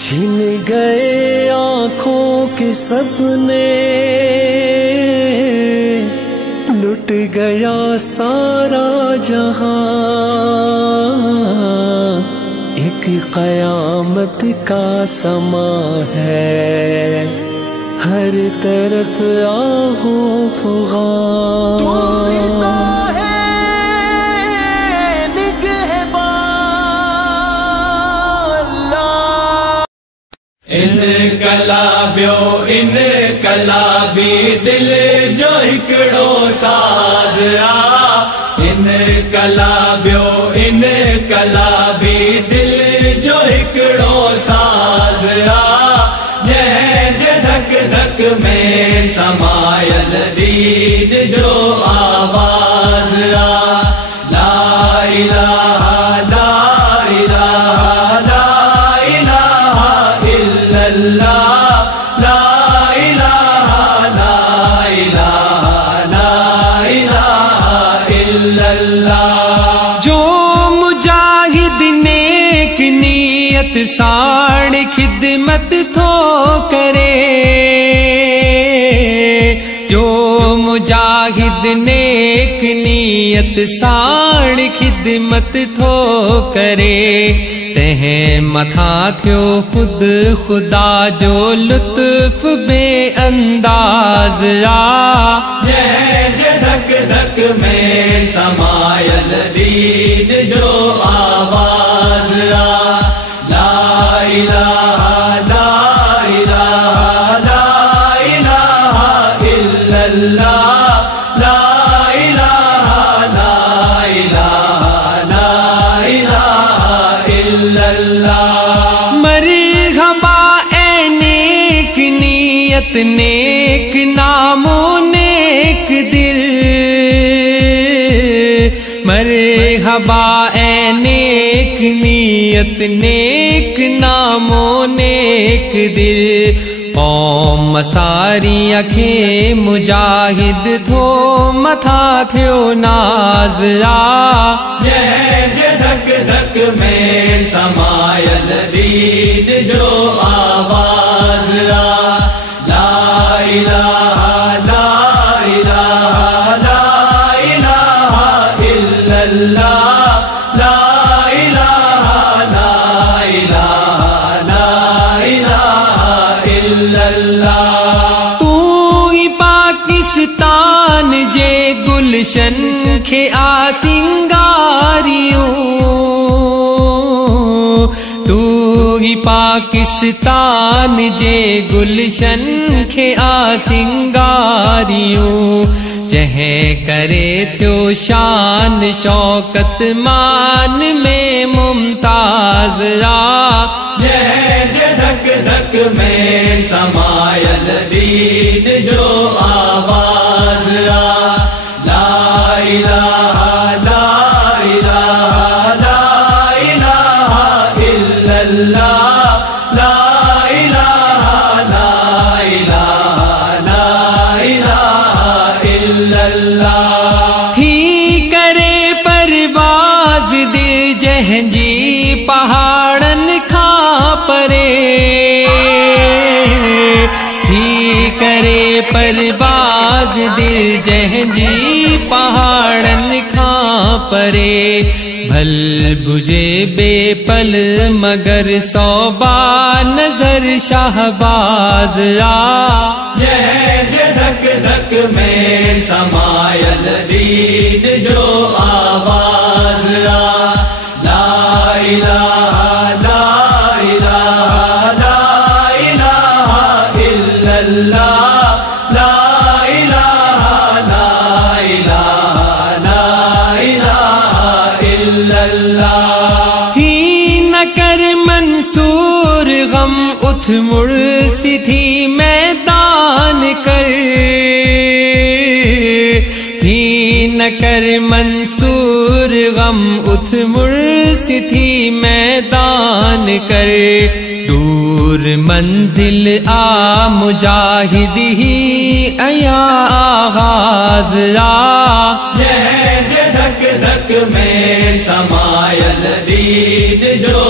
छीन गए आँखों के सपने, लुट गया सारा जहां, एक कयामत का समा है, हर तरफ आहो फुगान। इनकलाबियो इनकलाबी दिल जो हिकड़ो साज़ आ। इनकलाबियो इनकलाबी दिल जो हिकड़ो साज़ आ। जंहिं धक धक में समायल दीद जो आवाज़ आ। ला इलाहा ला इलाहा ला इलाहा इल्लल्लाह, ला इलाहा ला इलाहा ला इलाहा इल्लल्लाह। जो मुजाहिद नेक नियत साण खिदमत थो करे, जो मुजाहिद नेक नियत साण खिदमत थो करे, तहें मथा थियो खुद खुदा जो लुत्फ बेअंदाज आ। जंहिं धक धक में समायल दीद जो आवाज़ आ। ला इलाहा ला इलाहा ला इलाहा इल्लल्लाह, ला इलाहा ला इलाहा ला इलाहा इल्लल्लाह। मरहबा ए नेक नियत नेक नामो नेक दिल, मरहबा ए नेक नियत नेक नामो नेक दिल। कौम सारी अखे मुजाहिद थो मथा थियो नाज़ आ। जंहिं धक धक में समायल दीद जो आवाज़ आ। ला इलाहा ला इलाहा ला इलाहा इल्लल्लाह, ला इलाहा ला इलाहा ला इलाहा इल्लल्लाह। तू ही पाकिस्तान जे गुलशन खे आ सिंगारियो, तू ही पाकिस्तान जे गुलशन खे आ सिंगारियो। जहें करे थियो शान शौकत मान में मुमताज आ। जंहिं धक धक में समायल दीद जो आवाज़ आ। ला इलाहा ला इलाहा ला इलाहा इल्लल्लाह, ला इलाहा ला इलाहा ला इलाहा इल्लल्लाह। थी करे परवाज़ दिल जंहिंजी पहाड़न खां परे, थी करे परवाज़ दिल जंहिंजी पहाड़न खां परे। भल बुझे बेपल मगर सौबा नजर शाहबाज आ। जंहिं धक धक में समायल दीद जो आवाज़ आ। ला इलाहा ला इलाहा ला इलाहा इल्लल्लाह, ला इलाहा ला इलाहा ला इलाहा इल्लल्लाह। थी न कर मंसूर गम उठ मुड़ सी थी मैदान कर, थी न कर मंसूर गम उठ मुड़ सी थी मैदान कर। दूर मंजिल आ मुजाहिद ही अया आगाज आ। जंहिं धक में समायल दीन जो